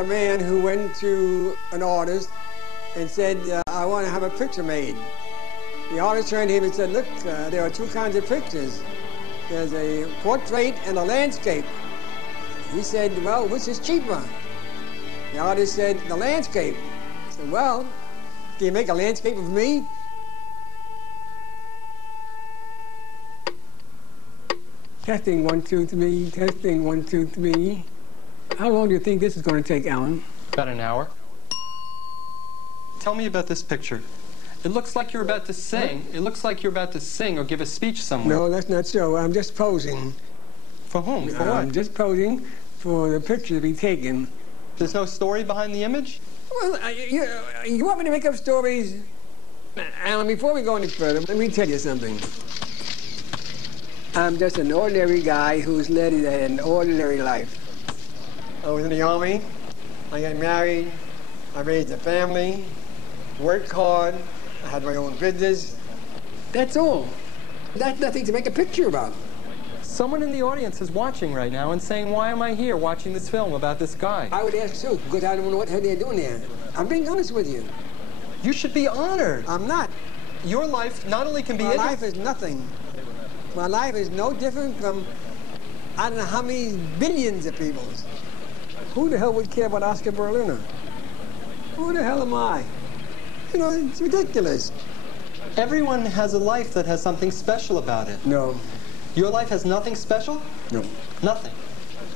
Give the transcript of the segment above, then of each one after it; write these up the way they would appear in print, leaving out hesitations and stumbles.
A man who went to an artist and said, I want to have a picture made. The artist turned to him and said, look, there are two kinds of pictures. There's a portrait and a landscape. He said, well, which is cheaper? The artist said, the landscape. He said, well, can you make a landscape of me? Testing 1, 2, 3, testing 1, 2, 3. How long do you think this is going to take, Alan? About an hour. Tell me about this picture. It looks like you're about to sing. It looks like you're about to sing or give a speech somewhere. No, that's not so. I'm just posing. For whom? For what? I'm just posing for the picture to be taken. There's no story behind the image? Well, you want me to make up stories? Alan, before we go any further, let me tell you something. I'm just an ordinary guy who's led an ordinary life. I was in the Army, I got married, I raised a family, worked hard, I had my own business. That's all. That's nothing to make a picture about. Someone in the audience is watching right now and saying, why am I here watching this film about this guy? I would ask too, because I don't know what the hell they're doing there. I'm being honest with you. You should be honored. I'm not. Your life not only can be... My life is nothing. My life is no different from, I don't know how many billions of people's. Who the hell would care about Oscar Berliner? Who the hell am I? You know, it's ridiculous. Everyone has a life that has something special about it. No. Your life has nothing special? No. Nothing.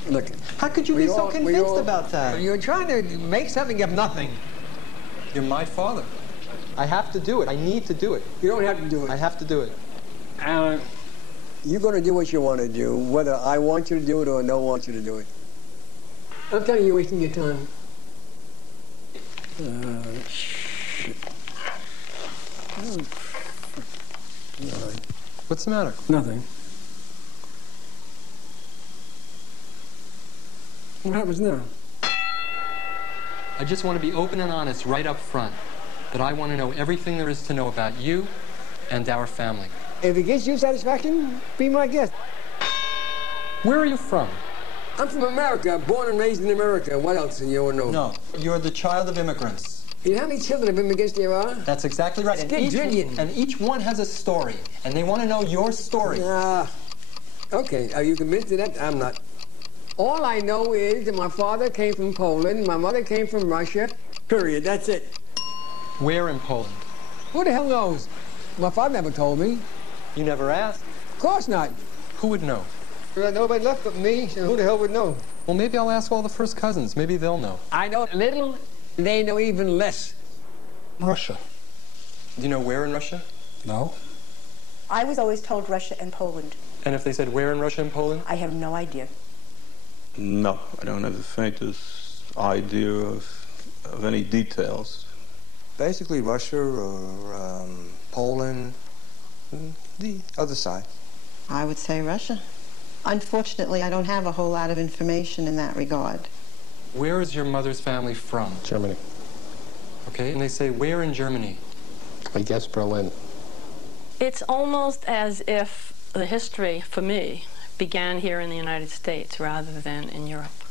Look. How could you be so convinced about that? You're trying to make something of nothing. You're my father. I have to do it. I need to do it. You don't have to do it. I have to do it. Alan, you're going to do what you want to do, whether I want you to do it or don't want you to do it. I'm telling you, you're wasting your time. Shit. What's the matter? Nothing. What happens now? I just want to be open and honest right up front. That I want to know everything there is to know about you and our family. If it gives you satisfaction, be my guest. Where are you from? I'm from America, born and raised in America. What else do you want to know? No, you're the child of immigrants. You know how many children of immigrants there are? That's exactly right. And each one has a story, and they want to know your story. Okay, are you convinced of that? I'm not. All I know is that my father came from Poland, my mother came from Russia, period, that's it. Where in Poland? Who the hell knows? My father never told me. You never asked? Of course not. Who would know? Well, nobody left but me, so who the hell would know? Well, maybe I'll ask all the first cousins. Maybe they'll know. I know little, they know even less. Russia. Do you know where in Russia? No. I was always told Russia and Poland. And if they said where in Russia and Poland? I have no idea. No, I don't have the faintest idea of any details. Basically Russia or Poland, the other side. I would say Russia. Unfortunately, I don't have a whole lot of information in that regard. Where is your mother's family from? Germany. Okay, and they say where in Germany? I guess Berlin. It's almost as if the history, for me, began here in the United States rather than in Europe.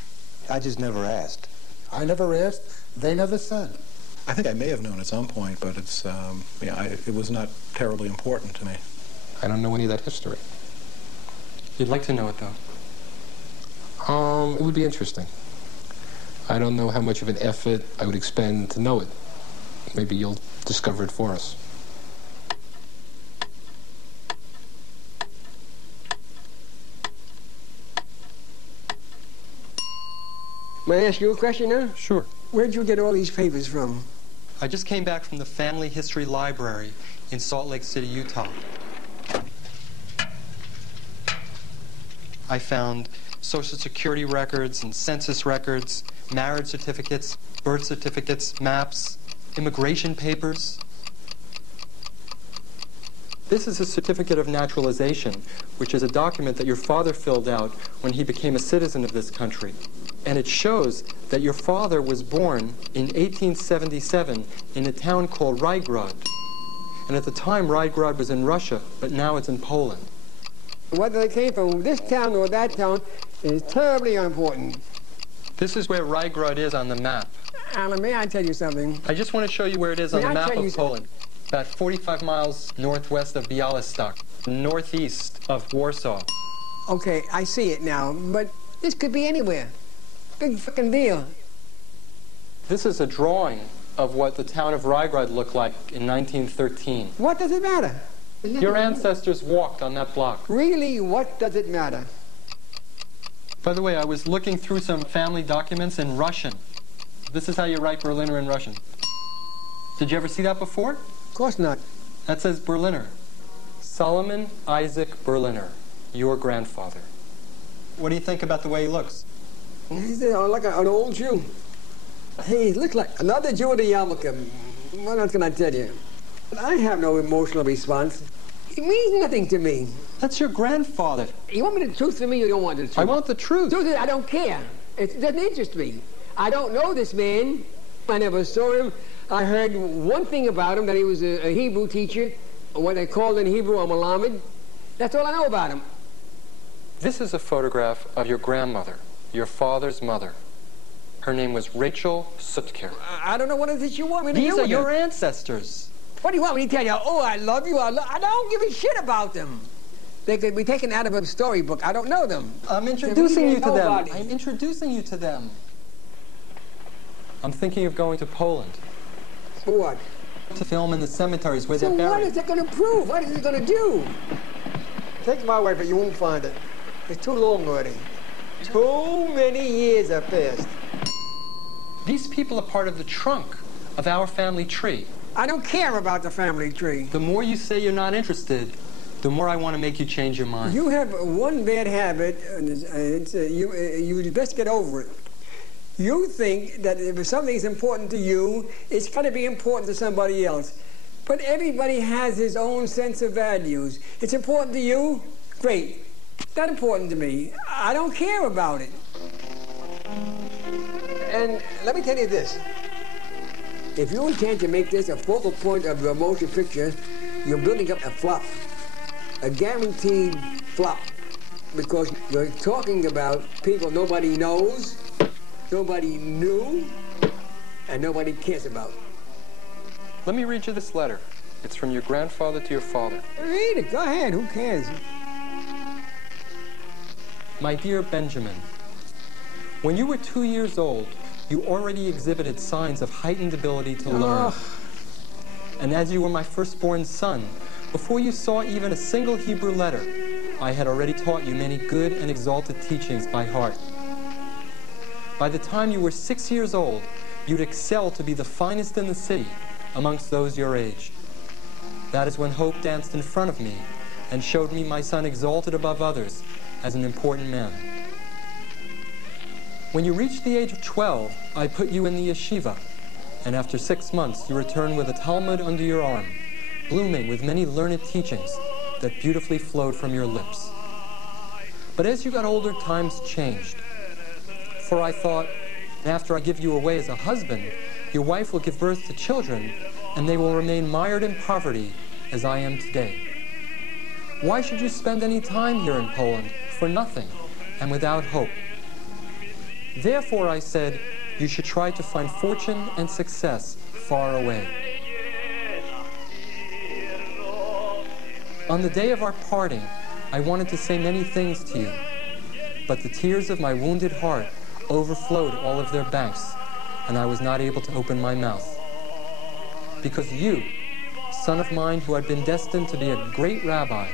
I just never asked. I never asked. They never said. I think I may have known at some point, but it's, it was not terribly important to me. I don't know any of that history. You'd like to know it, though? It would be interesting. I don't know how much of an effort I would expend to know it. Maybe you'll discover it for us. May I ask you a question now? Sure. Where'd you get all these papers from? I just came back from the Family History Library in Salt Lake City, Utah. I found Social Security records and census records, marriage certificates, birth certificates, maps, immigration papers. This is a certificate of naturalization, which is a document that your father filled out when he became a citizen of this country. And it shows that your father was born in 1877 in a town called Rygrodź. And at the time, Rygrodź was in Russia, but now it's in Poland. Whether they came from this town or that town is terribly unimportant. This is where Rygród is on the map. Alan, may I tell you something? I just want to show you where it is on the map of Poland. About 45 miles northwest of Białystok, northeast of Warsaw. Okay, I see it now, but this could be anywhere. Big fucking deal. This is a drawing of what the town of Rygród looked like in 1913. What does it matter? Your ancestors walked on that block. Really, what does it matter? By the way, I was looking through some family documents in Russian. This is how you write Berliner in Russian. Did you ever see that before? Of course not. That says Berliner. Solomon Isaac Berliner, your grandfather. What do you think about the way he looks? He's like an old Jew. He looks like another Jew of the yarmulke. What else can I tell you? I have no emotional response. It means nothing to me. That's your grandfather. You want me the truth from me or you don't want the truth? I want the truth. The truth is, I don't care. It doesn't interest me. I don't know this man. I never saw him. I heard one thing about him, that he was a Hebrew teacher, what they called in Hebrew a Malamed. That's all I know about him. This is a photograph of your grandmother, your father's mother. Her name was Rachel Sutker. I don't know what it is you want me to do. These are your ancestors. What do you want me to tell you? Oh, I love you. I don't give a shit about them. They could be taken out of a storybook. I don't know them. I'm introducing you to them. I'm introducing you to them. I'm thinking of going to Poland. For what? To film in the cemeteries where they're buried. So what is it going to prove? What is it going to do? Take my word, but you won't find it. It's too long already. Too many years have passed. These people are part of the trunk of our family tree. I don't care about the family tree. The more you say you're not interested, the more I want to make you change your mind. You have one bad habit, and you best get over it. You think that if something is important to you, it's got to be important to somebody else. But everybody has his own sense of values. It's important to you? Great. Not important to me. I don't care about it. And let me tell you this. If you intend to make this a focal point of your motion picture, you're building up a flop. A guaranteed flop. Because you're talking about people nobody knows, nobody knew, and nobody cares about. Let me read you this letter. It's from your grandfather to your father. Read it. Go ahead. Who cares? My dear Benjamin, when you were 2 years old, you already exhibited signs of heightened ability to learn. And as you were my firstborn son, before you saw even a single Hebrew letter, I had already taught you many good and exalted teachings by heart. By the time you were 6 years old, you'd excel to be the finest in the city amongst those your age. That is when hope danced in front of me and showed me my son exalted above others as an important man. When you reached the age of 12, I put you in the yeshiva, and after 6 months you returned with a Talmud under your arm, blooming with many learned teachings that beautifully flowed from your lips. But as you got older, times changed. For I thought, after I give you away as a husband, your wife will give birth to children, and they will remain mired in poverty as I am today. Why should you spend any time here in Poland for nothing and without hope? Therefore, I said, you should try to find fortune and success far away. On the day of our parting, I wanted to say many things to you, but the tears of my wounded heart overflowed all of their banks, and I was not able to open my mouth. Because you, son of mine who had been destined to be a great rabbi,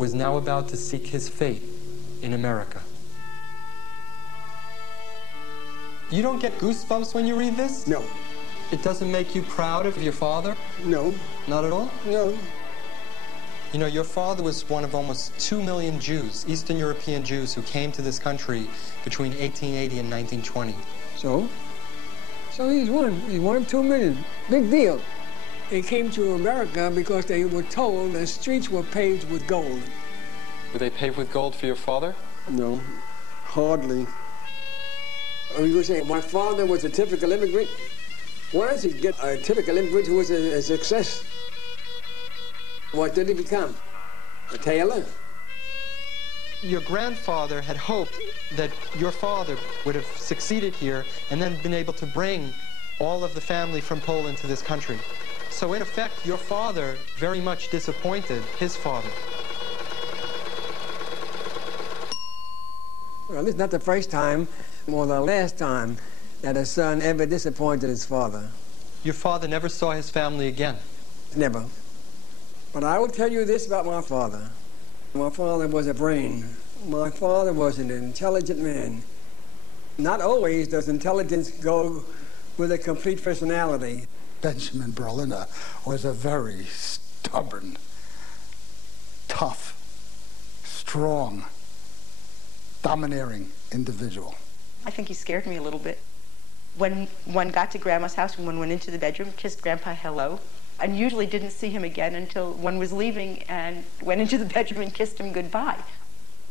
was now about to seek his fate in America. You don't get goosebumps when you read this? No. It doesn't make you proud of your father? No. Not at all? No. You know, your father was one of almost 2 million Jews, Eastern European Jews, who came to this country between 1880 and 1920. So he's one. He's one of 2 million. Big deal. They came to America because they were told the streets were paved with gold. Were they paved with gold for your father? No, hardly. You were saying my father was a typical immigrant? Why does he get a typical immigrant who was a success? What did he become? A tailor? Your grandfather had hoped that your father would have succeeded here and then been able to bring all of the family from Poland to this country. So in effect, your father very much disappointed his father. Well, this is not the first time or the last time that a son ever disappointed his father. Your father never saw his family again? Never. But I will tell you this about my father. My father was a brain. My father was an intelligent man. Not always does intelligence go with a complete personality. Benjamin Berliner was a very stubborn, tough, strong, domineering individual. I think he scared me a little bit. When one got to Grandma's house and one went into the bedroom, kissed Grandpa hello, and usually didn't see him again until one was leaving and went into the bedroom and kissed him goodbye.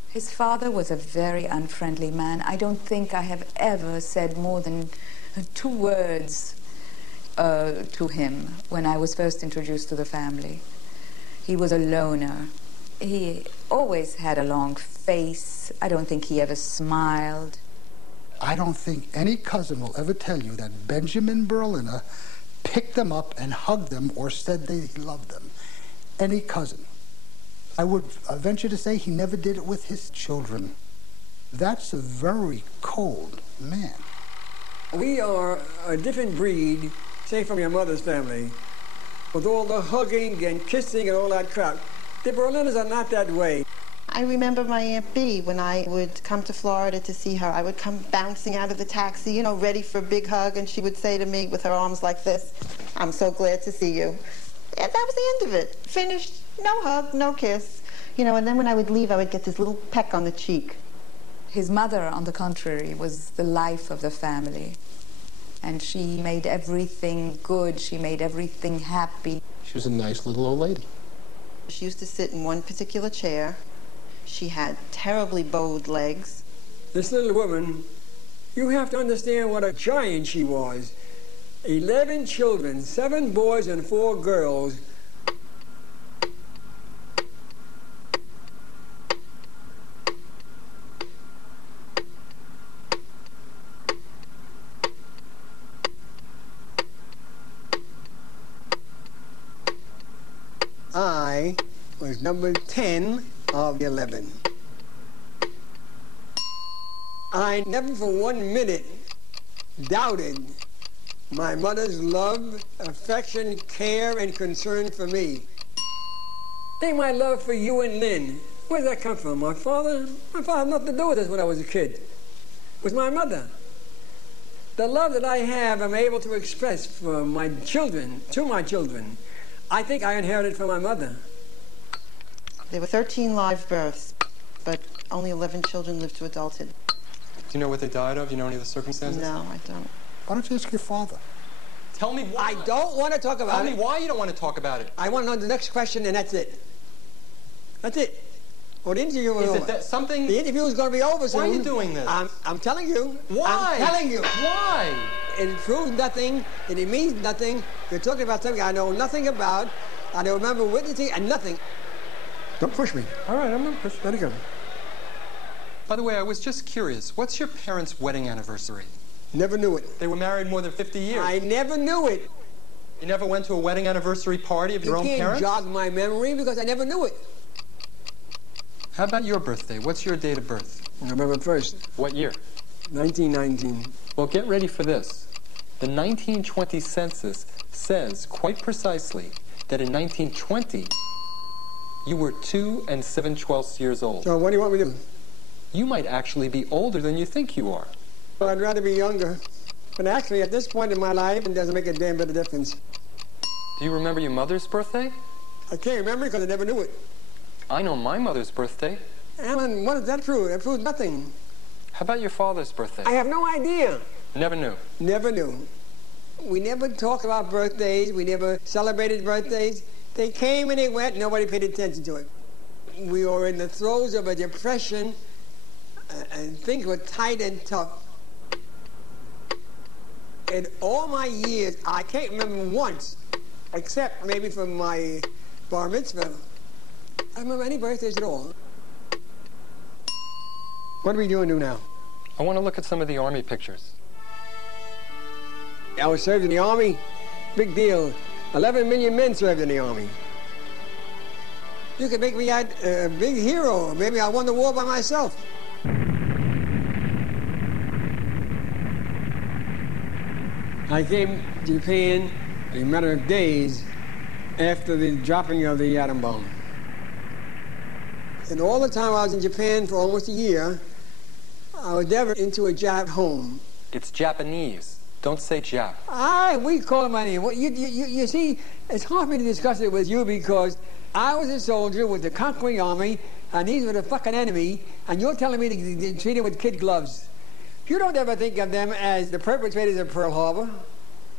His father was a very unfriendly man. I don't think I have ever said more than 2 words to him when I was first introduced to the family. He was a loner. He always had a long face. I don't think he ever smiled. I don't think any cousin will ever tell you that Benjamin Berliner picked them up and hugged them or said they loved them. Any cousin. I would venture to say he never did it with his children. That's a very cold man. We are a different breed, say from your mother's family, with all the hugging and kissing and all that crap. The Berliners are not that way. I remember my Aunt Bee, when I would come to Florida to see her, I would come bouncing out of the taxi, you know, ready for a big hug, and she would say to me with her arms like this, "I'm so glad to see you." And that was the end of it. Finished, no hug, no kiss. You know, and then when I would leave, I would get this little peck on the cheek. His mother, on the contrary, was the life of the family. And she made everything good. She made everything happy. She was a nice little old lady. She used to sit in one particular chair. She had terribly bowed legs. This little woman, you have to understand what a giant she was. 11 children, 7 boys and 4 girls. I was number 10 of the 11. I never for 1 minute doubted my mother's love, affection, care, and concern for me. Think my love for you and Lynn. Where did that come from? My father? My father had nothing to do with this when I was a kid. It was my mother. The love that I have, I'm able to express for my children, to my children, I think I inherited from my mother. There were 13 live births, but only 11 children lived to adulthood. Do you know what they died of? Do you know any of the circumstances? No, I don't. Why don't you ask your father? Tell me why. I don't want to talk about it. Tell me why you don't want to talk about it. I want to know the next question, and that's it. That's it. Well, the interview was over. Is it something? The interview is going to be over soon. Why are you doing this? I'm telling you. Why? I'm telling you. Why? It proves nothing, and it means nothing. You're talking about something I know nothing about. I don't remember witnessing, and nothing. Don't push me. All right, I'm not pushing. Let it go. By the way, I was just curious. What's your parents' wedding anniversary? Never knew it. They were married more than 50 years. I never knew it. You never went to a wedding anniversary party of your own parents? You can't jog my memory because I never knew it. How about your birthday? What's your date of birth? November 1st. What year? 1919. Well, get ready for this. The 1920 census says quite precisely that in 1920, you were 2 7/12 years old. So what do you want me to do? You might actually be older than you think you are. Well, I'd rather be younger. But actually, at this point in my life, it doesn't make a damn bit of difference. Do you remember your mother's birthday? I can't remember because I never knew it. I know my mother's birthday. Alan, what does that prove? It proves nothing. How about your father's birthday? I have no idea. Never knew. Never knew. We never talked about birthdays. We never celebrated birthdays. They came and they went. Nobody paid attention to it. We were in the throes of a depression, and things were tight and tough. In all my years, I can't remember once, except maybe for my bar mitzvah, I don't remember any birthdays at all. What are we doing now? I want to look at some of the Army pictures. I was served in the Army. Big deal. 11 million men served in the Army. You could make me a big hero. Maybe I won the war by myself. I came to Japan a matter of days after the dropping of the atom bomb. And all the time I was in Japan for almost a year, I was never into a Jap home. It's Japanese. Don't say Jap. We call it my name. Well, you see, it's hard for me to discuss it with you because I was a soldier with the conquering army, and these were the fucking enemy, and you're telling me to treat them with kid gloves. You don't ever think of them as the perpetrators of Pearl Harbor.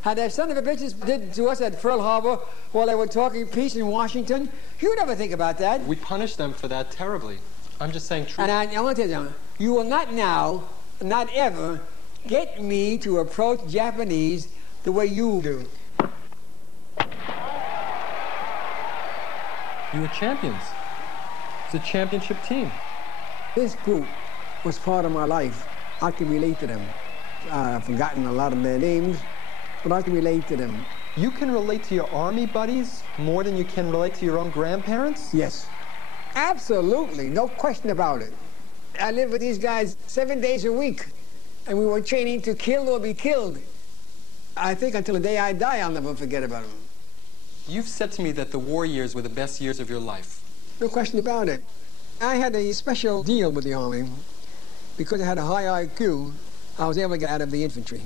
How that son of a bitches did to us at Pearl Harbor while they were talking peace in Washington. You never think about that. We punish them for that terribly. I'm just saying truth. And I want to tell you something. You will not now, not ever, get me to approach Japanese the way you do. You were champions. It's a championship team. This group was part of my life. I can relate to them. I've forgotten a lot of their names, but I can relate to them. You can relate to your Army buddies more than you can relate to your own grandparents? Yes. Absolutely, no question about it. I lived with these guys 7 days a week, and we were training to kill or be killed. I think until the day I die, I'll never forget about them. You've said to me that the war years were the best years of your life. No question about it. I had a special deal with the Army. Because I had a high IQ, I was able to get out of the infantry.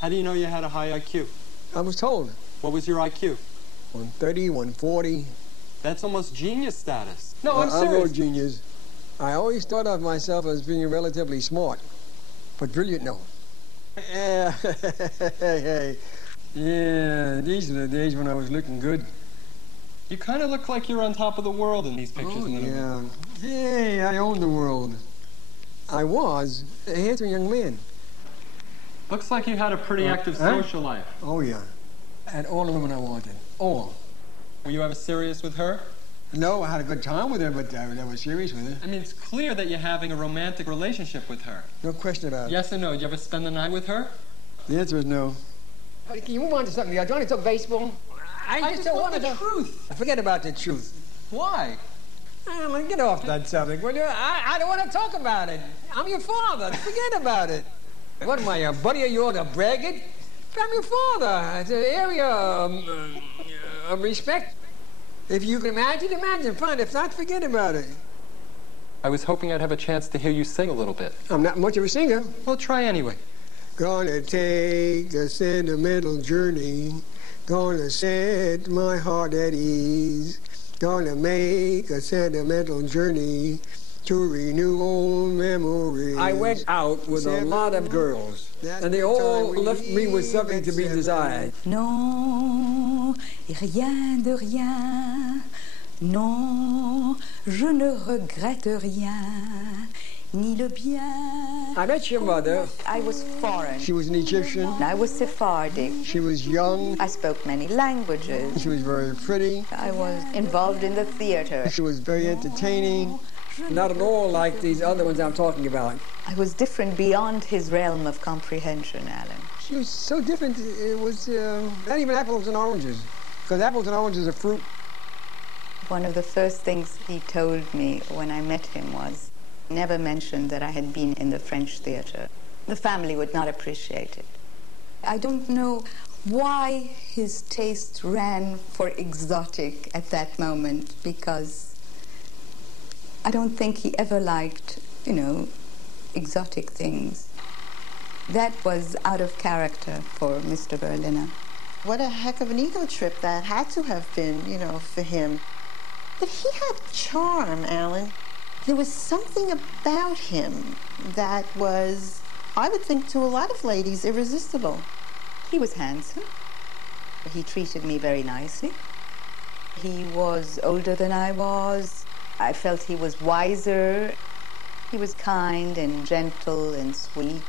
How do you know you had a high IQ? I was told. What was your IQ? 130, 140. That's almost genius status. No, I'm serious. I'm no genius. I always thought of myself as being relatively smart, but brilliant, no. Hey. Yeah, these are the days when I was looking good. You kind of look like you're on top of the world in these pictures. Oh, yeah. Hey, I own the world. I was a handsome young man. Looks like you had a pretty active social life. Oh, yeah. I had all the women I wanted. All. Were you ever serious with her? No, I had a good time with her, but I was serious with her. I mean, it's clear that you're having a romantic relationship with her. No question about it. Yes or no? Did you ever spend the night with her? The answer is no. Can you move on to something else? Do you want to talk baseball? I just don't want the truth. Forget about the truth. Why? Get off that subject, will you? I don't want to talk about it. I'm your father. Forget about it. What am I, a buddy of yours, a braggart? I'm your father. It's an area of respect. If you can imagine, fine. If not, forget about it. I was hoping I'd have a chance to hear you sing a little bit. I'm not much of a singer. Well, try anyway. Gonna take a sentimental journey. Gonna set my heart at ease. Gonna make a sentimental journey to renew old memories. I went out with a lot of girls, and they all left me with something to be desired. Non, et rien de rien. Non, je ne regrette rien. Ni le bien. I met your mother. I was foreign. She was an Egyptian. I was Sephardic. She was young. I spoke many languages. She was very pretty. I was involved in the theater. She was very entertaining. Not at all like these other ones I'm talking about. I was different beyond his realm of comprehension, Alan. She was so different, it was not even apples and oranges, because apples and oranges are fruit. One of the first things he told me when I met him was, never mentioned that I had been in the French theater. The family would not appreciate it. I don't know why his taste ran for exotic at that moment, because I don't think he ever liked, exotic things. That was out of character for Mr. Berliner. What a heck of an ego trip that had to have been, for him. But he had charm, Alan. There was something about him that was, I would think to a lot of ladies, irresistible. He was handsome. He treated me very nicely. He was older than I was. I felt he was wiser. He was kind and gentle and sweet.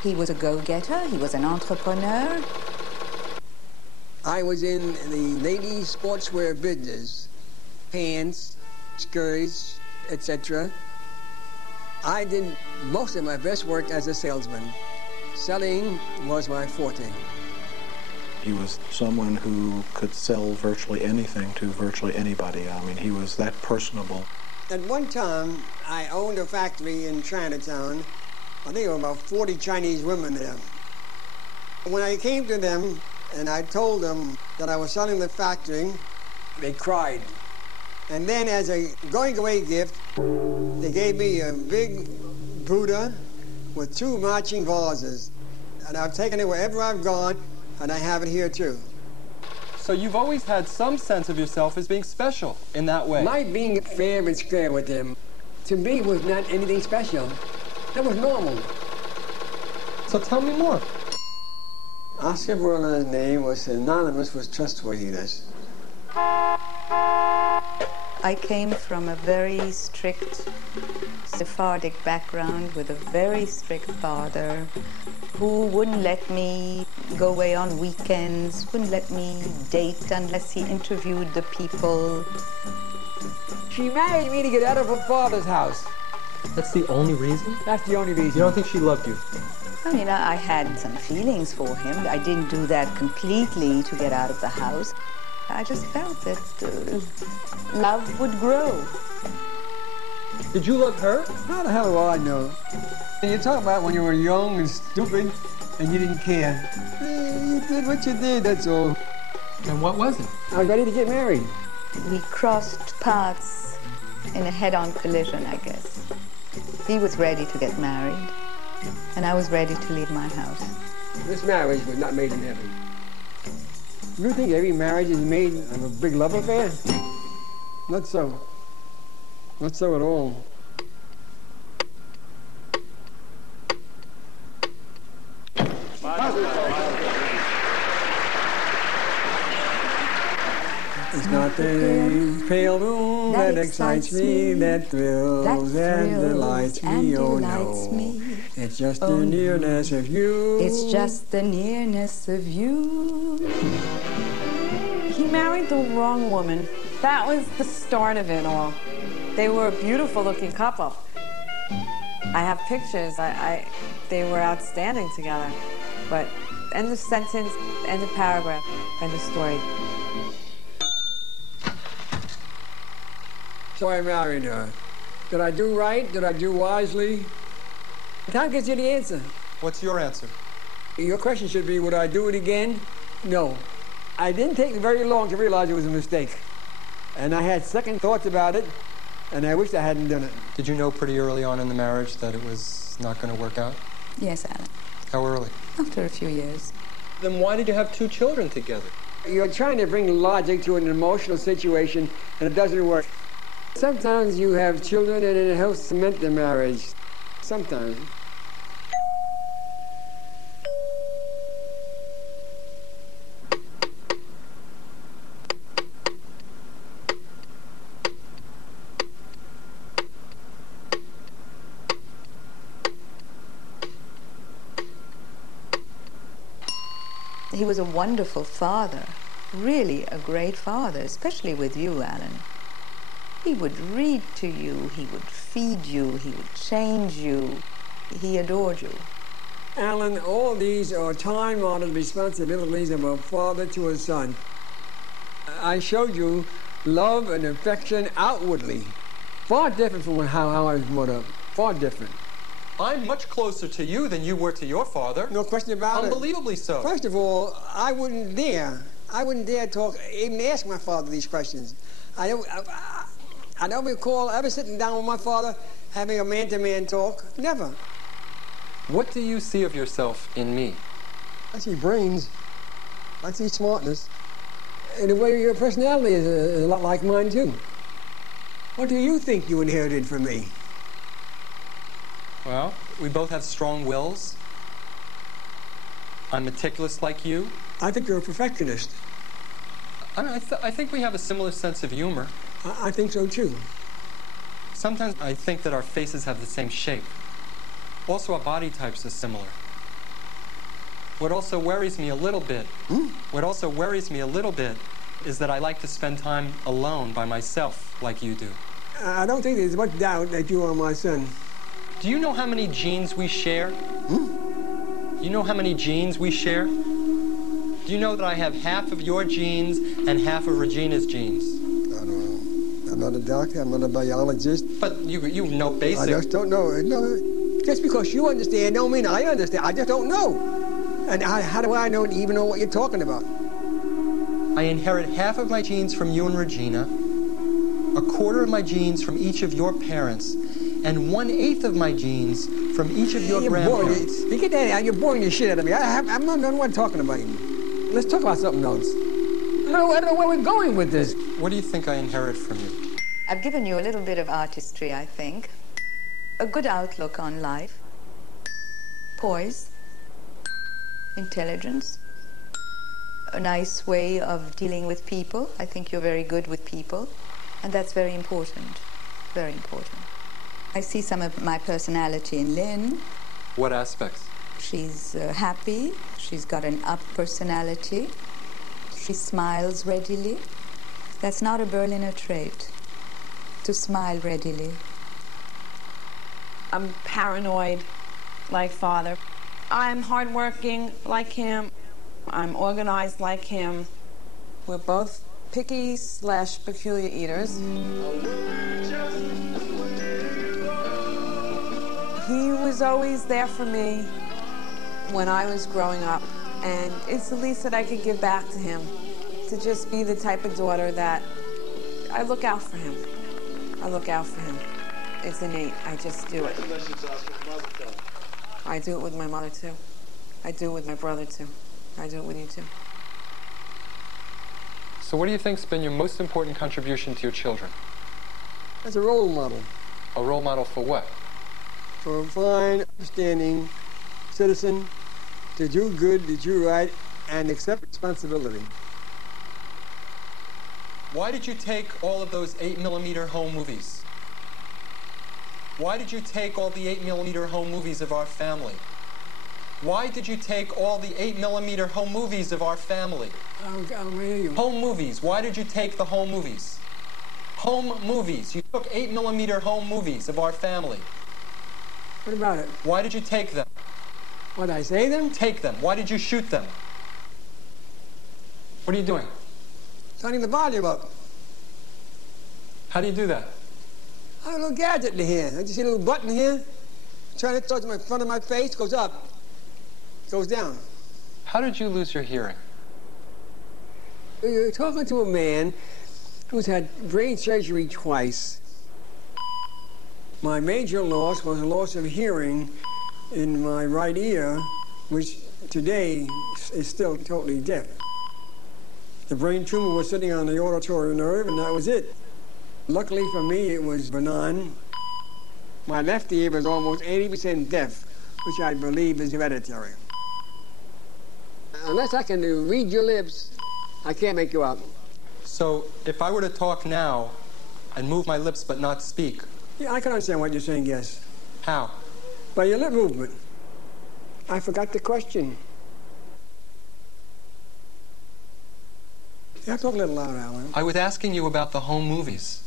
He was a go-getter. He was an entrepreneur. I was in the ladies' sportswear business. Pants, scurries, etc. I did most of my best work as a salesman. Selling was my forte. He was someone who could sell virtually anything to virtually anybody. I mean, he was that personable. At one time, I owned a factory in Chinatown. I think there were about 40 Chinese women there. When I came to them and I told them that I was selling the factory, they cried. And then as a going-away gift, they gave me a big Buddha with 2 matching vases. And I've taken it wherever I've gone, and I have it here too. So you've always had some sense of yourself as being special in that way. My being fair and square with them, to me, was not anything special. That was normal. So tell me more. Oscar Berliner's name was synonymous with trustworthiness. I came from a very strict Sephardic background with a very strict father who wouldn't let me go away on weekends, wouldn't let me date unless he interviewed the people. She married me to get out of her father's house. That's the only reason? That's the only reason. You don't think she loved you? I mean, I had some feelings for him. I didn't do that completely to get out of the house. I just felt that love would grow. Did you love her? How the hell do I know? And you talk about when you were young and stupid and you didn't care. You did what you did, that's all. And what was it? I was ready to get married. We crossed paths in a head-on collision, I guess. He was ready to get married, and I was ready to leave my house. This marriage was not made in heaven. You think every marriage is made of a big love affair? Not so. Not so at all. It's not the pale moon that excites me, that thrills and delights me, oh no. It's just the nearness of you. It's just the nearness of you. He married the wrong woman. That was the start of it all. They were a beautiful looking couple. I have pictures. They were outstanding together. But end of sentence, end of paragraph, end of story. So I married her. Did I do right? Did I do wisely? Time gets you the answer. What's your answer? Your question should be, would I do it again? No. I didn't take very long to realize it was a mistake. And I had second thoughts about it, and I wish I hadn't done it. Did you know pretty early on in the marriage that it was not going to work out? Yes, Alan. How early? After a few years. Then why did you have 2 children together? You're trying to bring logic to an emotional situation, and it doesn't work. Sometimes you have children and it helps cement the marriage. Sometimes. He was a wonderful father, really a great father, especially with you, Alan. He would read to you, he would feed you, he would change you. He adored you. Alan, all these are time-honored responsibilities of a father to a son. I showed you love and affection outwardly. Far different from how I was brought up. Far different. I'm much closer to you than you were to your father. No question about it. Unbelievably so. First of all, I wouldn't dare talk, even ask my father these questions. I don't recall ever sitting down with my father having a man-to-man talk. Never. What do you see of yourself in me? I see brains. I see smartness. And the way your personality is a lot like mine, too. What do you think you inherited from me? Well, we both have strong wills. I'm meticulous like you. I think you're a perfectionist. I think we have a similar sense of humor. I think so, too. Sometimes I think that our faces have the same shape. Also, our body types are similar. What also worries me a little bit, is that I like to spend time alone by myself like you do. I don't think there's much doubt that you are my son. Do you know how many genes we share? You know how many genes we share? Do you know that I have half of your genes and half of Regina's genes? I don't know. I'm not a doctor. I'm not a biologist. But you know basic. I just don't know. No, just because you understand don't mean I understand. I just don't know. And how do I even know what you're talking about? I inherit half of my genes from you and Regina, a quarter of my genes from each of your parents, and 1/8 of my genes from each of your grandparents. You get that out. You're boring the shit out of me. I'm not the one talking about you. Let's talk about something else. I don't know where we're going with this. What do you think I inherit from you? I've given you a little bit of artistry, I think. A good outlook on life. Poise. Intelligence. A nice way of dealing with people. I think you're very good with people. And that's very important. Very important. I see some of my personality in Lynn. What aspects? She's happy. She's got an up personality. She smiles readily. That's not a Berliner trait, to smile readily. I'm paranoid like father. I'm hardworking like him. I'm organized like him. We're both picky/peculiar eaters. He was always there for me when I was growing up, and it's the least that I could give back to him, to just be the type of daughter that I look out for him. I look out for him. It's innate. I just do it. I do it with my mother, too. I do it with my brother, too. I do it with you, too. So what do you think's been your most important contribution to your children? As a role model. A role model for what? For a fine, upstanding citizen, to do good, to do right, and accept responsibility. Why did you take all of those 8mm home movies? Why did you take all the 8mm home movies of our family? Why did you take all the 8mm home movies of our family? I'll hear you. Home movies. Why did you take the home movies? Home movies. You took 8mm home movies of our family. What about it? Why did you take them? What, I say them? Take them. Why did you shoot them? What are you doing? Turning the volume up. How do you do that? I have a little gadget in here. I just see a little button here. Turn it towards my front of my face, goes up. Goes down. How did you lose your hearing? You're talking to a man who's had brain surgery twice. My major loss was a loss of hearing in my right ear, which today is still totally deaf. The brain tumor was sitting on the auditory nerve, and that was it. Luckily for me, it was benign. My left ear was almost 80% deaf, which I believe is hereditary. Unless I can read your lips, I can't make you out. So if I were to talk now and move my lips but not speak? Yeah, I can understand what you're saying, yes. How? By your lip movement. I forgot the question. You have to talk a little louder, Alan. I was asking you about the home movies.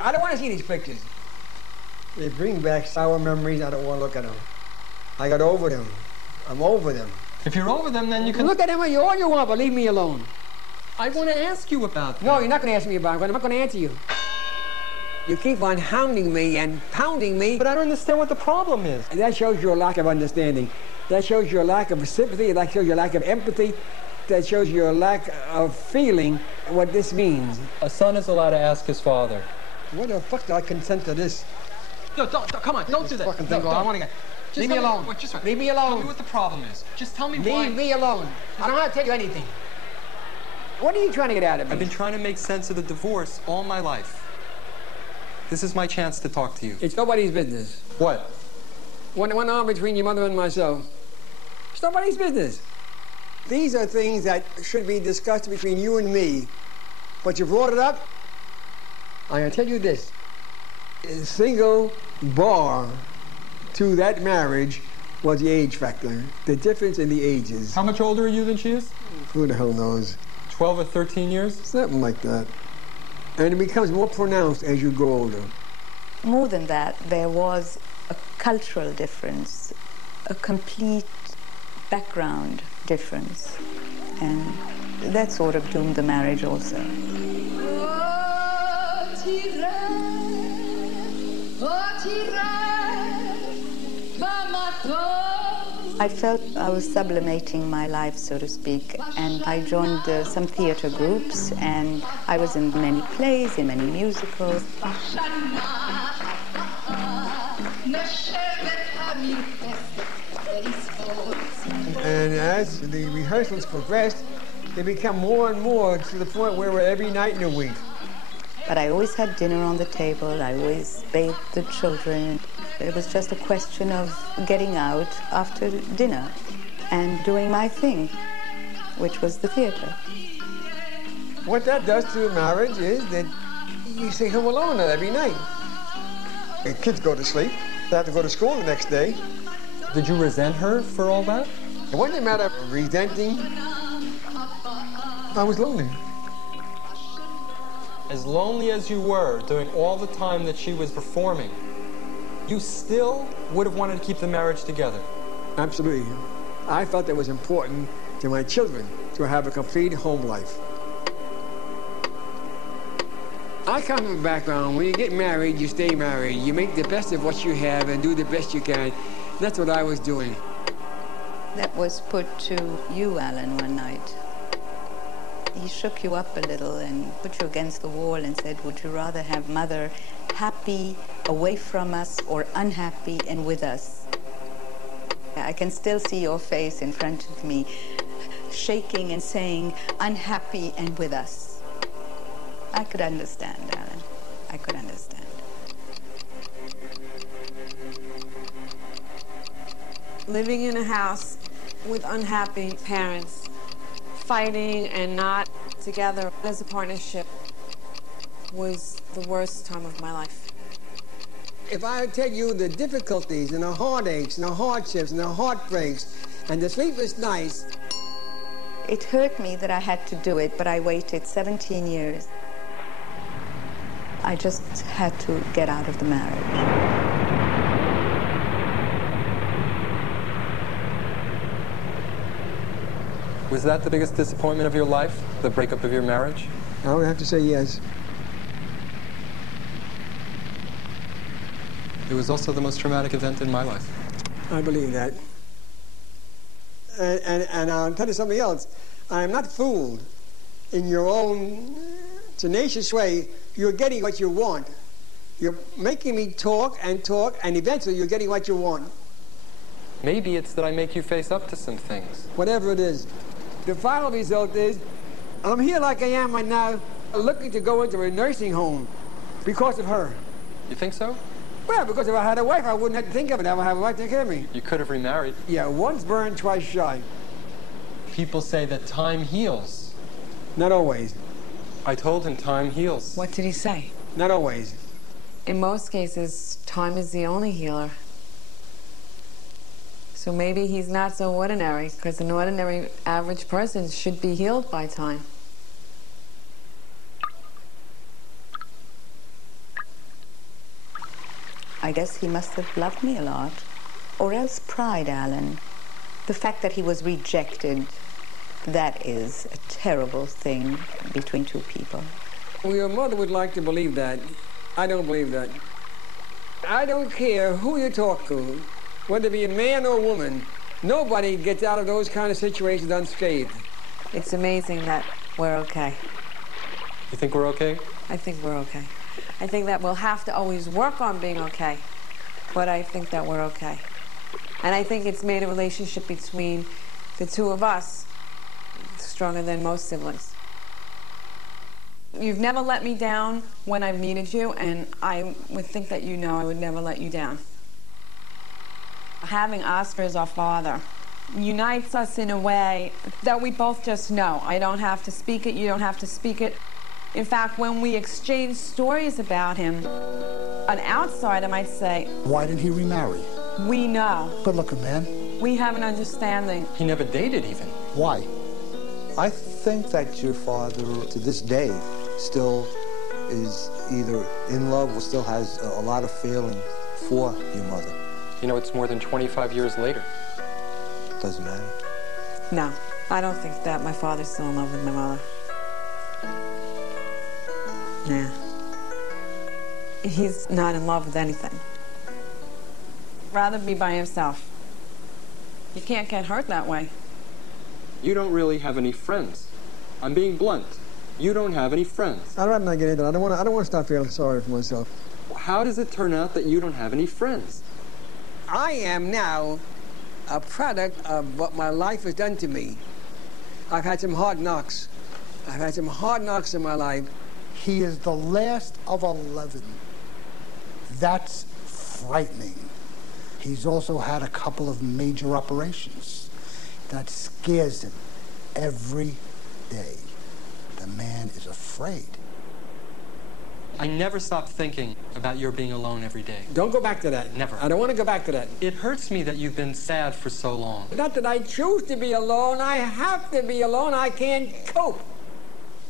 I don't want to see these pictures. They bring back sour memories. I don't want to look at them. I got over them. I'm over them. If you're over them, then you can... Look at them all you want, but leave me alone. I want to ask you about them. No, you're not going to ask me about them. I'm not going to answer you. You keep on hounding me and pounding me. But I don't understand what the problem is. And that shows your lack of understanding. That shows your lack of sympathy. That shows your lack of empathy. That shows your lack of feeling what this means. A son is allowed to ask his father. What the fuck do I consent to this? No, come on, don't do that. Fucking thing. I want to get... Leave me alone. Leave me alone. Tell me what the problem is. Just tell me why. Leave me alone. I don't have to tell you anything. What are you trying to get out of me? I've been trying to make sense of the divorce all my life. This is my chance to talk to you. It's nobody's business. What? One arm between your mother and myself. It's nobody's business. These are things that should be discussed between you and me. But you brought it up. I'm going to tell you this. A single bar to that marriage was the age factor, the difference in the ages. How much older are you than she is? Who the hell knows? 12 or 13 years? Something like that. And it becomes more pronounced as you grow older. More than that, there was a cultural difference, a complete background difference. And that sort of doomed the marriage also. I felt I was sublimating my life, so to speak, and I joined some theater groups, and I was in many plays, in many musicals. And as the rehearsals progressed, they become more and more to the point where we're every night in a week. But I always had dinner on the table. I always bathed the children. It was just a question of getting out after dinner and doing my thing, which was the theater. What that does to a marriage is that you stay home alone every night. The kids go to sleep. They have to go to school the next day. Did you resent her for all that? It wasn't a matter of resenting. I was lonely. As lonely as you were during all the time that she was performing, you still would have wanted to keep the marriage together. Absolutely. I felt it was important to my children to have a complete home life. I come from a background, when you get married, you stay married. You make the best of what you have and do the best you can. That's what I was doing. That was put to you, Alan, one night. He shook you up a little and put you against the wall and said, would you rather have Mother happy away from us or unhappy and with us? I can still see your face in front of me, shaking and saying, unhappy and with us. I could understand, Alan. I could understand. Living in a house with unhappy parents, fighting and not together as a partnership was the worst time of my life. If I tell you the difficulties and the heartaches and the hardships and the heartbreaks and the sleepless nights. It hurt me that I had to do it, but I waited 17 years. I just had to get out of the marriage. Was that the biggest disappointment of your life, the breakup of your marriage? I would have to say yes. It was also the most traumatic event in my life. I believe that. And I'll tell you something else. I am not fooled. In your own tenacious way, you're getting what you want. You're making me talk, and eventually you're getting what you want. Maybe it's that I make you face up to some things. Whatever it is. The final result is, I'm here like I am right now, looking to go into a nursing home because of her. You think so? Well, because if I had a wife, I wouldn't have to think of it. I would have a wife to take care of me. You could have remarried. Yeah, once burned, twice shy. People say that time heals. Not always. I told him time heals. What did he say? Not always. In most cases, time is the only healer. So maybe he's not so ordinary, because an ordinary average person should be healed by time. I guess he must have loved me a lot. Or else pride, Alan. The fact that he was rejected, that is a terrible thing between two people. Well, your mother would like to believe that. I don't believe that. I don't care who you talk to, whether it be a man or a woman, nobody gets out of those kind of situations unscathed. It's amazing that we're okay. You think we're okay? I think we're okay. I think that we'll have to always work on being okay, but I think that we're okay. And I think it's made a relationship between the two of us stronger than most siblings. You've never let me down when I've needed you, and I would think that you know I would never let you down. Having Oscar as our father unites us in a way that we both just know. I don't have to speak it, you don't have to speak it. In fact, when we exchange stories about him, an outsider might say, why didn't he remarry? We know. Good-looking man. We have an understanding. He never dated even. Why? I think that your father, to this day, still is either in love or still has a lot of feeling for your mother. You know, it's more than 25 years later. Doesn't matter. No, I don't think that my father's still in love with my mother. Nah. He's not in love with anything. Rather be by himself. You can't get hurt that way. You don't really have any friends. I'm being blunt. You don't have any friends. I'd rather not get into it. I don't want to start feeling sorry for myself. How does it turn out that you don't have any friends? I am now a product of what my life has done to me. I've had some hard knocks. I've had some hard knocks in my life. He is the last of 11. That's frightening. He's also had a couple of major operations. That scares him every day. The man is afraid. I never stop thinking about your being alone every day. Don't go back to that. Never. I don't want to go back to that. It hurts me that you've been sad for so long. Not that I choose to be alone. I have to be alone. I can't cope.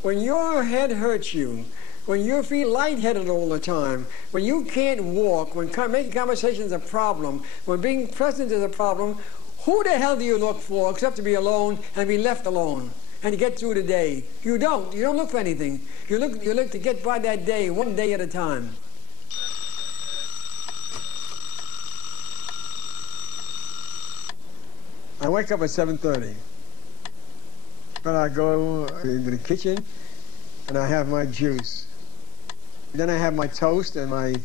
When your head hurts you, when you feel lightheaded all the time, when you can't walk, when making conversation is a problem, when being present is a problem, who the hell do you look for except to be alone and be left alone and to get through the day? You don't. You don't look for anything. You look to get by that day, one day at a time. I wake up at 7:30. But I go into the kitchen and I have my juice. Then I have my toast and my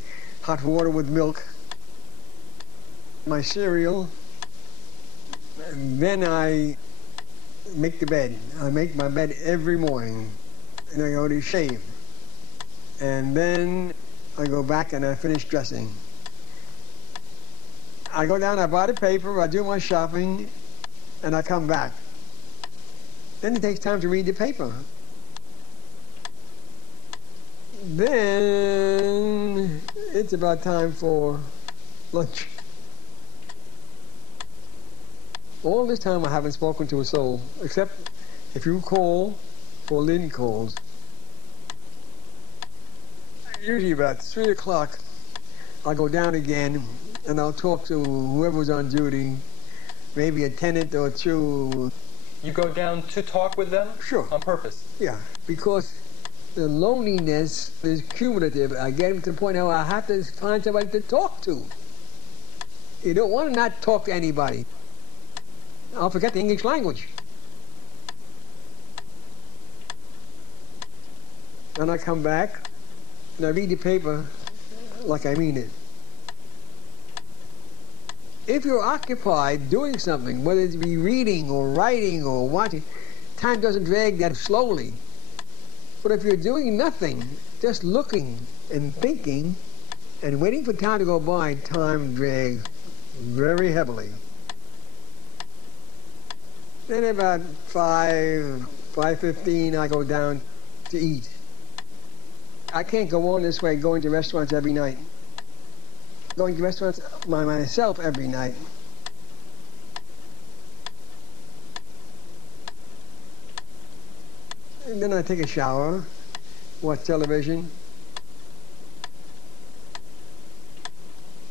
hot water with milk, my cereal, and then I make the bed. I make my bed every morning, and I go to shave. And then I go back and I finish dressing. I go down, I buy the paper, I do my shopping, and I come back. Then it takes time to read the paper. Then it's about time for lunch. All this time I haven't spoken to a soul, except if you call or Lynn calls. Usually about 3 o'clock, I'll go down again and I'll talk to whoever's on duty, maybe a tenant or two. You go down to talk with them? Sure. On purpose? Yeah, because the loneliness is cumulative. I get to the point now I have to find somebody to talk to. You don't want to not talk to anybody. I'll forget the English language. And I come back and I read the paper like I mean it. If you're occupied doing something, whether it be reading or writing or watching, time doesn't drag that slowly. But if you're doing nothing, just looking and thinking and waiting for time to go by, time drags very heavily. Then about 5:15, I go down to eat. I can't go on this way going to restaurants every night. Going to restaurants by myself every night. And then I take a shower, watch television.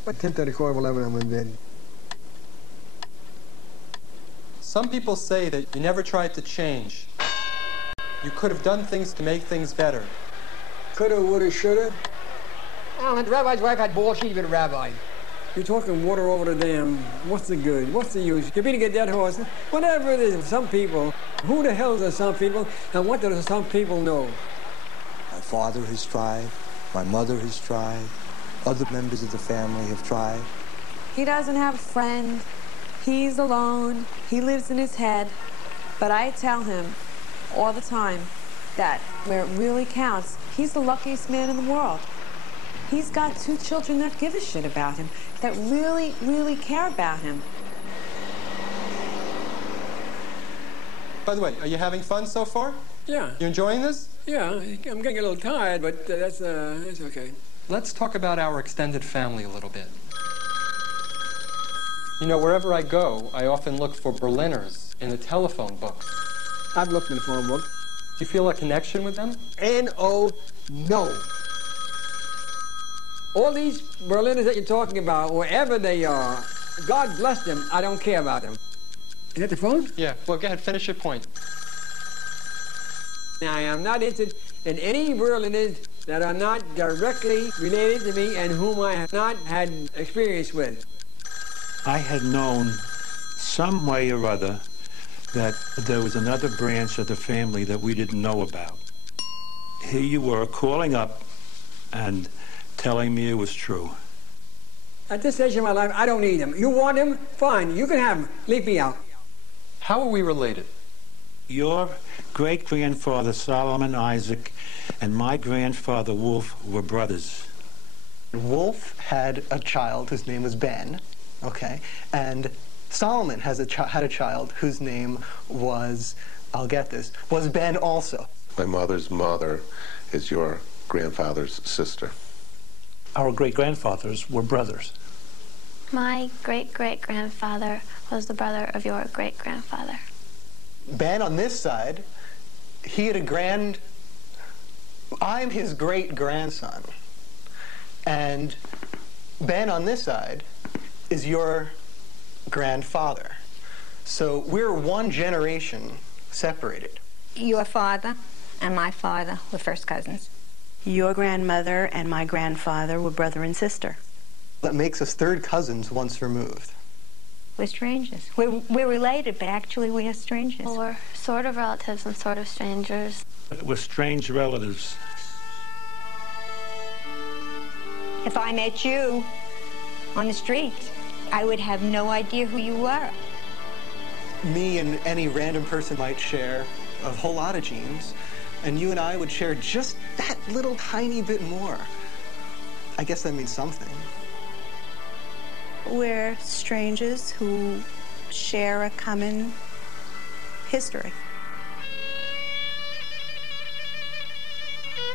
By 10:30, 11, I'm in bed. Some people say that you never tried to change. You could have done things to make things better. Coulda, woulda, shoulda. Alan, the rabbi's wife had balls, she's been a rabbi. You're talking water over the dam. What's the good? What's the use? You're beating a dead horse. Whatever it is, some people, who the hell are some people, and what do some people know? My father has tried. My mother has tried. Other members of the family have tried. He doesn't have a friend. He's alone. He lives in his head. But I tell him all the time that where it really counts, he's the luckiest man in the world. He's got 2 children that give a shit about him, that really, really care about him. By the way, are you having fun so far? Yeah. You enjoying this? Yeah, I'm getting a little tired, but that's okay. Let's talk about our extended family a little bit. You know, wherever I go, I often look for Berliners in the telephone book. I've looked in the phone book. Do you feel a connection with them? N-O, no. All these Berliners that you're talking about, wherever they are, God bless them, I don't care about them. Is that the phone? Yeah, well, go ahead, finish your point. I am not interested in any Berliners that are not directly related to me and whom I have not had experience with. I had known some way or other that there was another branch of the family that we didn't know about. Here you were calling up and telling me it was true. At this stage of my life, I don't need them. You want them? Fine, you can have them. Leave me out. How are we related? Your great-grandfather Solomon Isaac and my grandfather Wolf were brothers. Wolf had a child whose name was Ben, okay, and Solomon had a child whose name was, I'll get this, was Ben also. My mother's mother is your grandfather's sister. Our great-grandfathers were brothers. My great-great-grandfather was the brother of your great-grandfather. Ben on this side, he had I'm his great-grandson. And Ben on this side is your grandfather. So we're one generation separated. Your father and my father were first cousins. Your grandmother and my grandfather were brother and sister. That makes us third cousins once removed. We're strangers. We're related, but actually we are strangers. Or sort of relatives and sort of strangers. We're strange relatives. If I met you on the street, I would have no idea who you were. Me and any random person might share a whole lot of genes, and you and I would share just that little tiny bit more. I guess that means something. We're strangers who share a common history.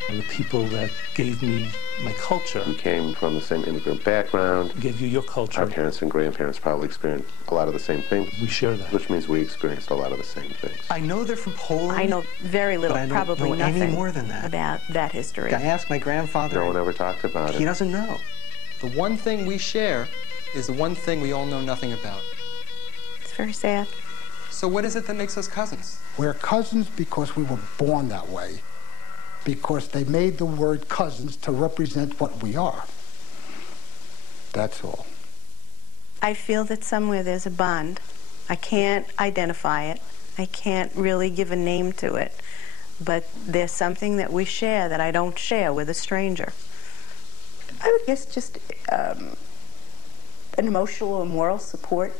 And the people that gave me my culture. We came from the same immigrant background. Gave you your culture. Our parents and grandparents probably experienced a lot of the same things. We share that. Which means we experienced a lot of the same things. I know they're from Poland. I know very little, but I don't probably know nothing any more than that. About that history. I asked my grandfather. No one ever talked about it. He doesn't know. The one thing we share is the one thing we all know nothing about. It's very sad. So what is it that makes us cousins? We're cousins because we were born that way, because they made the word cousins to represent what we are. That's all. I feel that somewhere there's a bond. I can't identify it. I can't really give a name to it. But there's something that we share that I don't share with a stranger. I would guess just an emotional or moral support,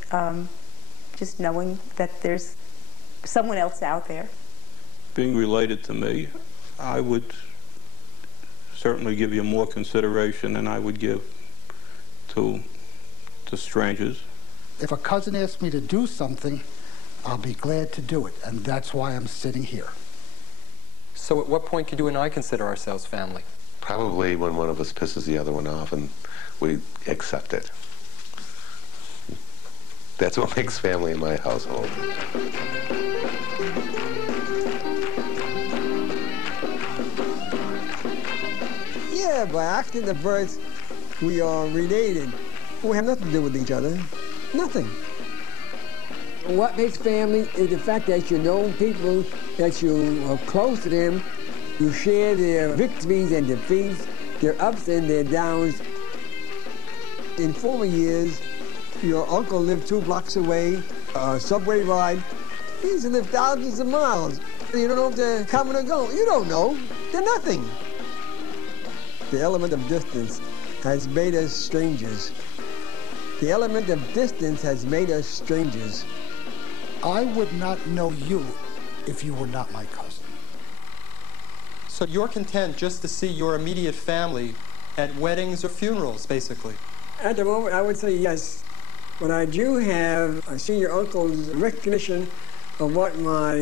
just knowing that there's someone else out there. Being related to me, I would certainly give you more consideration than I would give to strangers. If a cousin asks me to do something, I'll be glad to do it, and that's why I'm sitting here. So at what point could you and I consider ourselves family? Probably when one of us pisses the other one off and we accept it. That's what makes family in my household. Yeah, by acting of birth, we are related. We have nothing to do with each other. Nothing. What makes family is the fact that you know people, that you are close to them, you share their victories and defeats, their ups and their downs. In former years, your uncle lived 2 blocks away, a subway ride. He used to live thousands of miles. You don't know if they're coming or going. You don't know. They're nothing. The element of distance has made us strangers. The element of distance has made us strangers. I would not know you if you were not my cousin. So you're content just to see your immediate family at weddings or funerals, basically? At the moment, I would say yes. But I do have a senior uncle's recognition of what my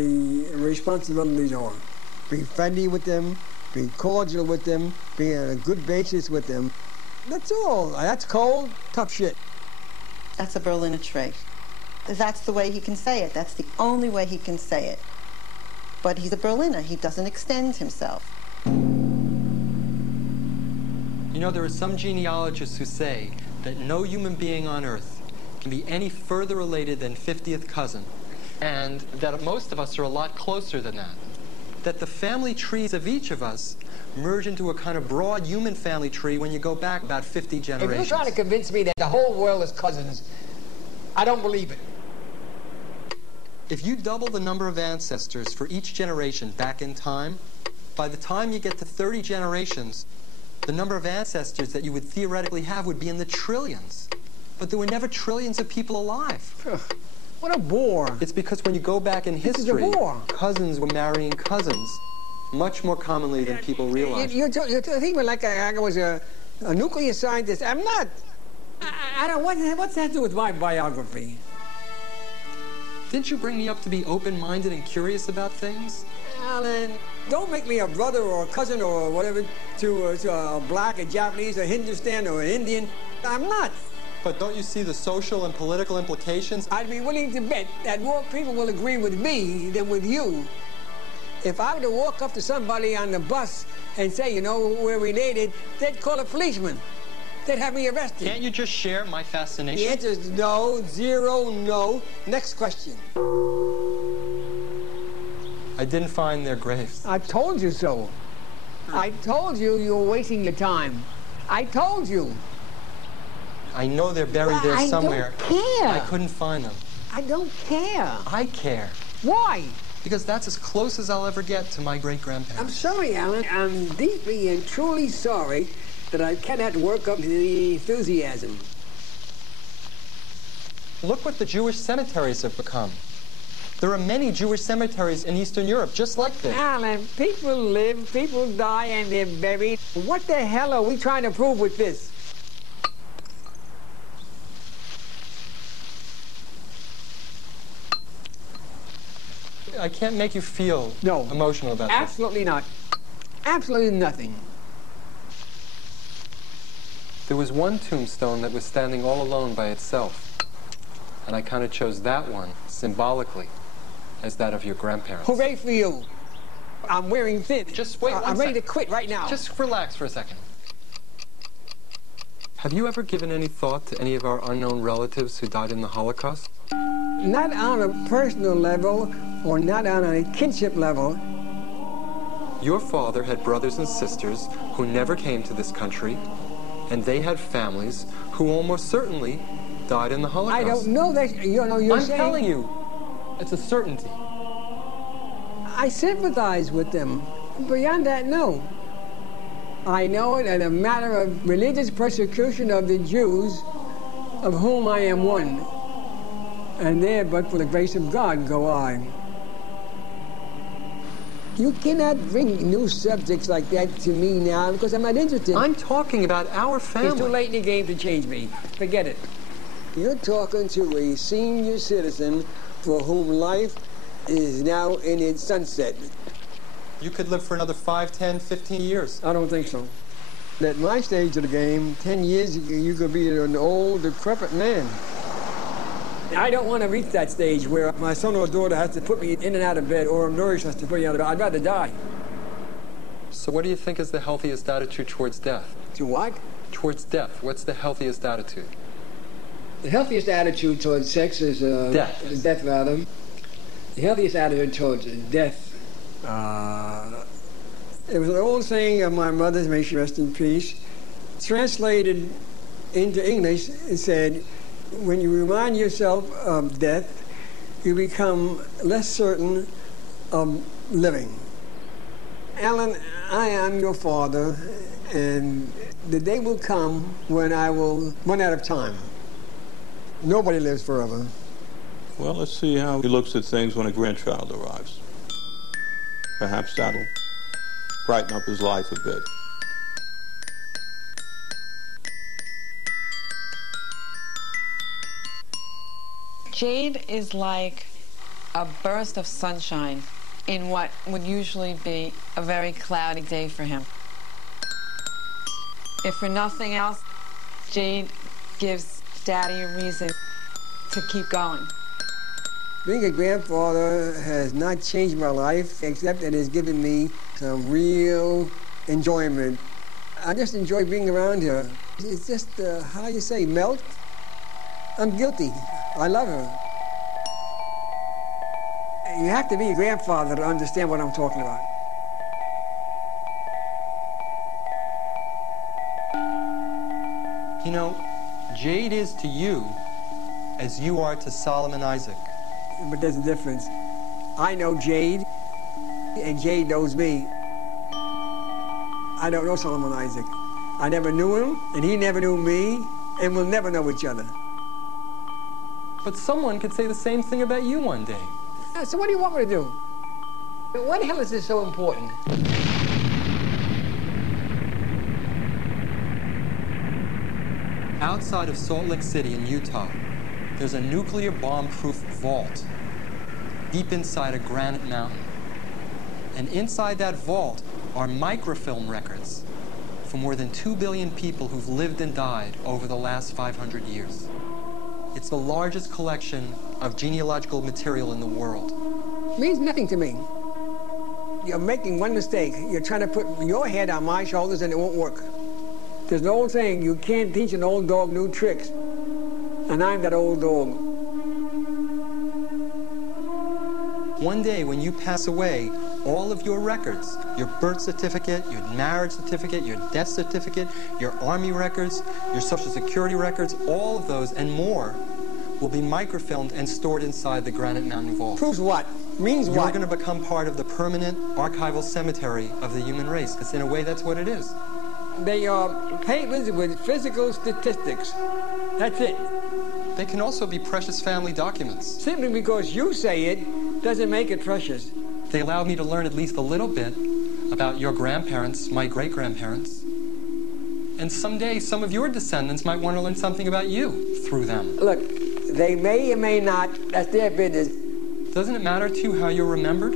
responsibilities are. Be friendly with them, be cordial with them, be on a good basis with them. That's all. That's cold, tough shit. That's a Berliner trait. That's the way he can say it. That's the only way he can say it. But he's a Berliner. He doesn't extend himself. You know, there are some genealogists who say that no human being on Earth can be any further related than 50th cousin, and that most of us are a lot closer than that. That the family trees of each of us merge into a kind of broad human family tree when you go back about 50 generations. If you're trying to convince me that the whole world is cousins, I don't believe it. If you double the number of ancestors for each generation back in time, by the time you get to 30 generations, the number of ancestors that you would theoretically have would be in the trillions. But there were never trillions of people alive. What a bore. It's because when you go back in history, cousins were marrying cousins much more commonly than people realize. You're thinking like I was a nuclear scientist. I'm not. I don't. What's that to do with my biography? Didn't you bring me up to be open-minded and curious about things? Alan, don't make me a brother or a cousin or whatever to a black, a Japanese, a Hindustan, or an Indian. I'm not. But don't you see the social and political implications? I'd be willing to bet that more people will agree with me than with you. If I were to walk up to somebody on the bus and say, you know, we're related, they'd call a policeman. They'd have me arrested. Can't you just share my fascination? The answer is no, zero, no. Next question. I didn't find their graves. I told you so. I told you you were wasting your time. I told you. I know they're buried there somewhere. I don't care. I couldn't find them. I don't care. I care. Why? Because that's as close as I'll ever get to my great-grandparents. I'm sorry, Alan. I'm deeply and truly sorry that I cannot work up to the enthusiasm. Look what the Jewish cemeteries have become. There are many Jewish cemeteries in Eastern Europe just like this. Alan, people live, people die, and they're buried. What the hell are we trying to prove with this? I can't make you feel emotional about this. Absolutely not. Absolutely nothing. There was one tombstone that was standing all alone by itself. And I kind of chose that one, symbolically, as that of your grandparents. Hooray for you. I'm wearing thin. Just wait one I'm ready to second. quit right now. Just relax for a second. Have you ever given any thought to any of our unknown relatives who died in the Holocaust? Not on a personal level or not on a kinship level. Your father had brothers and sisters who never came to this country, and they had families who almost certainly died in the Holocaust. I don't know that. You know, you're I'm saying... telling you, it's a certainty. I sympathize with them. Beyond that, no. I know it as a matter of religious persecution of the Jews, of whom I am one. And there, but for the grace of God, go I. You cannot bring new subjects like that to me now because I'm not interested. I'm talking about our family. It's too late in the game to change me. Forget it. You're talking to a senior citizen for whom life is now in its sunset. You could live for another 5, 10, 15 years. I don't think so. At my stage of the game, 10 years, you could be an old, decrepit man. I don't want to reach that stage where my son or daughter has to put me in and out of bed, or a nurse has to put me out of bed. I'd rather die. So what do you think is the healthiest attitude towards death? To what? Towards death. What's the healthiest attitude? The healthiest attitude towards sex is... death. Death, rather. The healthiest attitude towards death... it was an old saying of my mother's, may she rest in peace. Translated into English, it said, when you remind yourself of death, you become less certain of living. Alan, I am your father, and the day will come when I will run out of time. Nobody lives forever. Well, let's see how he looks at things when a grandchild arrives. Perhaps that'll brighten up his life a bit. Jade is like a burst of sunshine in what would usually be a very cloudy day for him. If for nothing else, Jade gives Daddy a reason to keep going. Being a grandfather has not changed my life, except that it's given me some real enjoyment. I just enjoy being around her. It's just, how you say, melt? I'm guilty. I love her. You have to be a grandfather to understand what I'm talking about. You know, Jade is to you as you are to Solomon Isaac. But there's a difference. I know Jade, and Jade knows me. I don't know Solomon Isaac. I never knew him, and he never knew me, and we'll never know each other. But someone could say the same thing about you one day. So what do you want me to do? Why the hell is this so important? Outside of Salt Lake City in Utah, there's a nuclear bomb-proof vault deep inside a granite mountain. And inside that vault are microfilm records for more than 2 billion people who've lived and died over the last 500 years. It's the largest collection of genealogical material in the world. It means nothing to me. You're making one mistake. You're trying to put your head on my shoulders and it won't work. There's an old saying, you can't teach an old dog new tricks. And I'm that old dog. One day when you pass away, all of your records, your birth certificate, your marriage certificate, your death certificate, your army records, your social security records, all of those and more will be microfilmed and stored inside the Granite Mountain Vault. Proves what? Means what? You're going to become part of the permanent archival cemetery of the human race, because in a way that's what it is. They are papers with physical statistics. That's it. They can also be precious family documents. Simply because you say it doesn't make it precious. They allowed me to learn at least a little bit about your grandparents, my great-grandparents. And someday, some of your descendants might want to learn something about you through them. Look, they may or may not. That's their business. Doesn't it matter to you how you're remembered?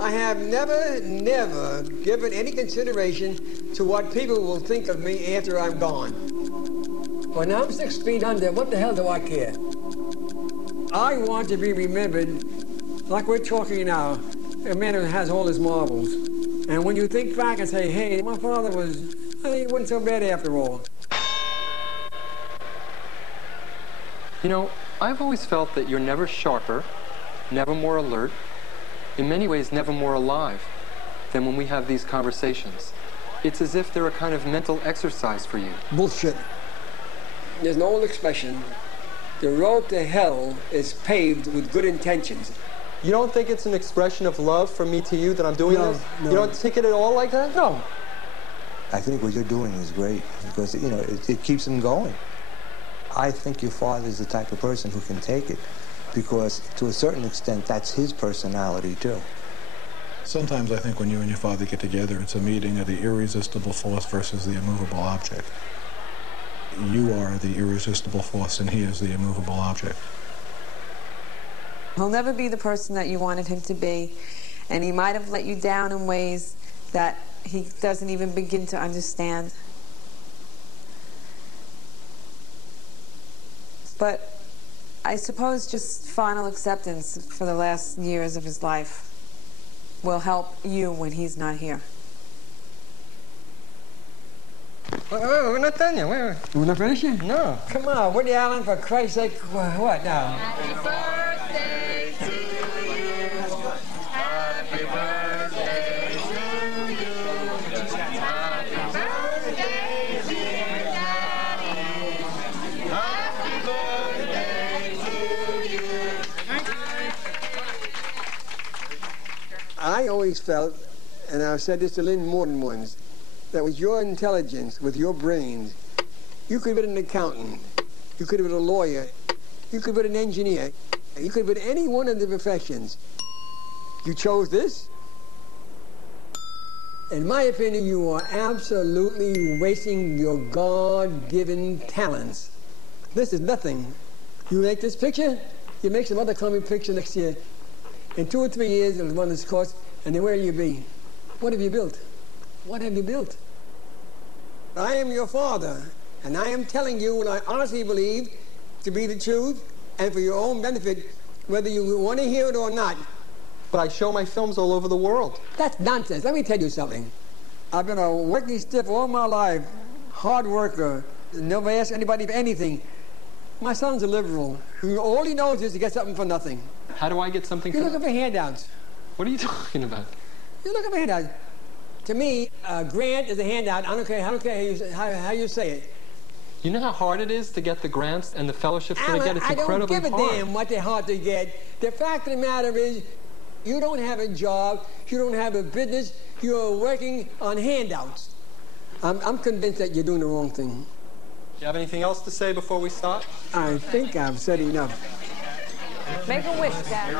I have never given any consideration to what people will think of me after I'm gone. When I'm 6 feet under, what the hell do I care? I want to be remembered like we're talking now, a man who has all his marbles. And when you think back and say, hey, my father he wasn't so bad after all. You know, I've always felt that you're never sharper, never more alert, in many ways never more alive than when we have these conversations. It's as if they're a kind of mental exercise for you. Bullshit. There's an old expression, the road to hell is paved with good intentions. You don't think it's an expression of love from me to you that I'm doing this? No. You don't take it at all like that? No. I think what you're doing is great because, you know, it keeps them going. I think your father is the type of person who can take it because, to a certain extent, that's his personality, too. Sometimes I think when you and your father get together, it's a meeting of the irresistible force versus the immovable object. You are the irresistible force and he is the immovable object. He'll never be the person that you wanted him to be, and he might have let you down in ways that he doesn't even begin to understand. But I suppose just final acceptance for the last years of his life will help you when he's not here. Wait, we're not done yet. Wait. We're not finished yet? No. Come on, Woody Allen, for Christ's sake. What now? Happy birthday to you. Happy birthday to you. Happy birthday, dear Daddy. Happy birthday to you. I always felt, and I've said this to Lynn more than once, that with your intelligence, with your brains, you could have been an accountant, you could have been a lawyer, you could have been an engineer, you could have been any one of the professions. You chose this? In my opinion, you are absolutely wasting your God-given talents. This is nothing. You make this picture, you make some other crummy picture next year. In 2 or 3 years, it'll run this course, and then where will you be? What have you built? What have you built? I am your father, and I am telling you what I honestly believe to be the truth and for your own benefit, whether you want to hear it or not. But I show my films all over the world. That's nonsense. Let me tell you something. I've been a working stiff all my life, hard worker, never asked anybody for anything. My son's a liberal, who all he knows is to get something for nothing. How do I get something for You're looking for handouts. What are you talking about? You're looking for handouts. To me, a grant is a handout. I don't care how you say it. You know how hard it is to get the grants and the fellowships that I get? It's incredibly hard. I don't give a damn what they're hard to get. The fact of the matter is, you don't have a job, you don't have a business, you're working on handouts. I'm convinced that you're doing the wrong thing. You have anything else to say before we start? I think I've said enough. Make a wish, Dad.